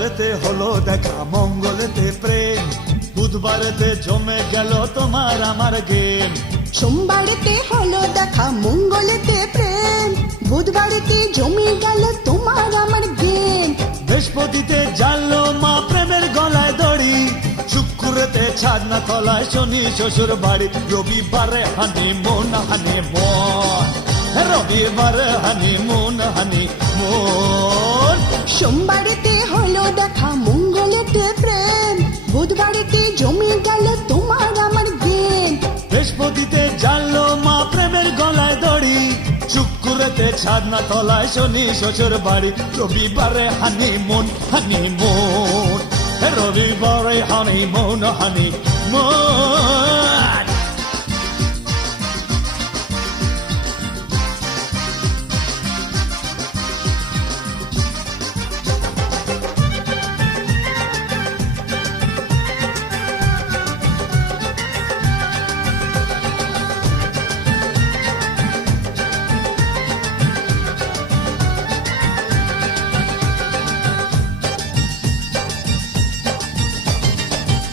সোমবারেতে হলো দেখা, মঙ্গলেতে প্রেম, বুধবারেতে জমে গেল তোমার আমার গেম। সোমবারেতে হলো দেখা, মঙ্গলেতে প্রেম, বুধবারেতে জমে গেল তোমার আমার গেম। বৃহস্পতিতে জানলো মা প্রেমের গলায় দড়ি, শুক্রতে ছাদনা তলায় শনি শ্বশুর বাড়ি, রবিবারে হানিমুন হানিমুন, রবিবারে হানিমুন হানিমুন। সোমবারেতে হলো দেখা, মঙ্গলেতে প্রেম, বুধবারেতে জমে গেল তোমার আমার গেম। বৃহস্পতিতে জানলো মা প্রেমের গলায় দড়ি, শুক্রতে ছাদনা তলায় শনি শ্বশুর বাড়ি, রবিবারে হানিমুন হানিমুন, রবিবারে হানিমুন হানিমুন।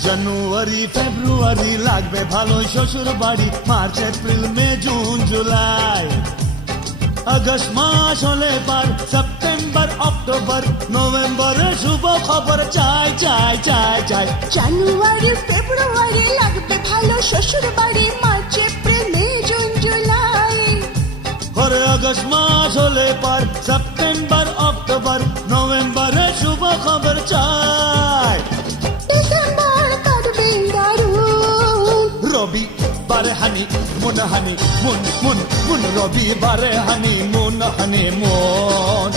জানুয়ারি ফেব্রুয়ারি লাগবে ভালো শ্বশুর বাড়ি, মার্চ এপ্রিল মে জুন জুলাই, আগস্ট মাস হলে পার, সেপ্টেম্বর অক্টোবর নভেম্বরে শুভ খবর চাই চাই চাই চাই। জানুয়ারি ফেব্রুয়ারি লাগবে ভালো শ্বশুর বাড়ি, মার্চ এপ্রিল মে জুন জুলাই, পরে আগস্ট মাস হলে পার, সেপ্টেম্বর অক্টোবর নভেম্বরে শুভ খবর চাই। ডিসেম্বর কাটবে দারুণ, রবিবারে হানিমুন হানিমুন মুন মুন, রবিবারে হানিমুন হানিমুন।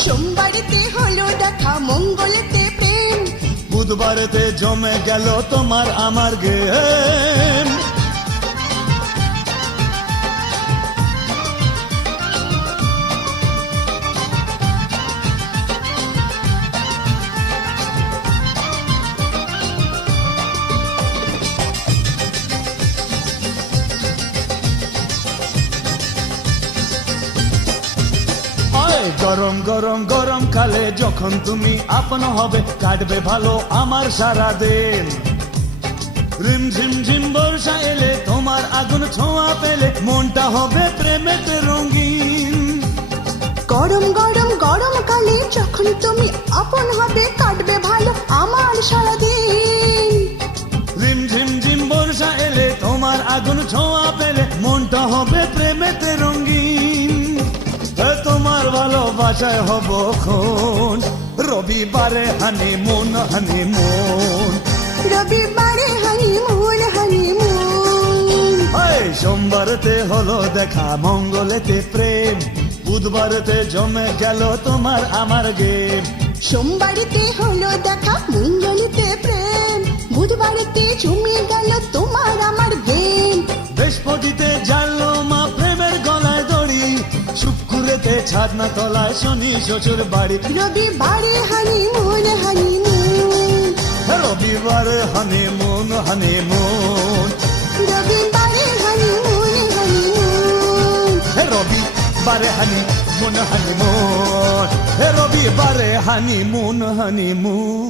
সোমবারেতে হলো দেখা, মঙ্গলেতে প্রেম, বুধবারেতে জমে গেল তোমার আমার গেম। গরম গরম গরম কালে যখন তুমি আপন হবে, কাটবে ভালো আমার সারা দিন। রিম ঝিম ঝিম বর্ষা এলে তোমার আগুন ছোঁয়া পেলে, মনটা হবে প্রেমেতে রঙিন। গরম গরম গরম কালে যখন তুমি আপন হবে, কাটবে ভালো আমার সারাদিন। রিম ঝিম ঝিম বর্ষা এলে তোমার আগুন ছোঁয়া পেলে, মনটা হবে প্রেমেতে রঙিন। তোমার ভালোবাসায় হব খুন, রবিবারে হানিমুন হানিমুন, রবিবারে হানিমুন হানিমুন। সোমবারেতে হলো দেখা, মঙ্গলেতে প্রেম, বুধবারেতে জমে গেল তোমার আমার গেম। সোমবারেতে হলো দেখা, মঙ্গলেতে প্রেম, বুধবারেতে জমে গেল তোমার আমার গেম। বৃহস্পতিতে জানলো মা প্রেমের গলায় দড়ি, শুক্রতে ছাদনা তলায় শনি শ্বশুর বাড়ি, রবিবারে হানিমুন হানিমুন, রবিবারে হানিমুন হানিমুন, রবিবারে হানিমুন হানিমুন, রবিবারে হানিমুন হানিমুন, রবিবারে হানিমুন হানিমুন।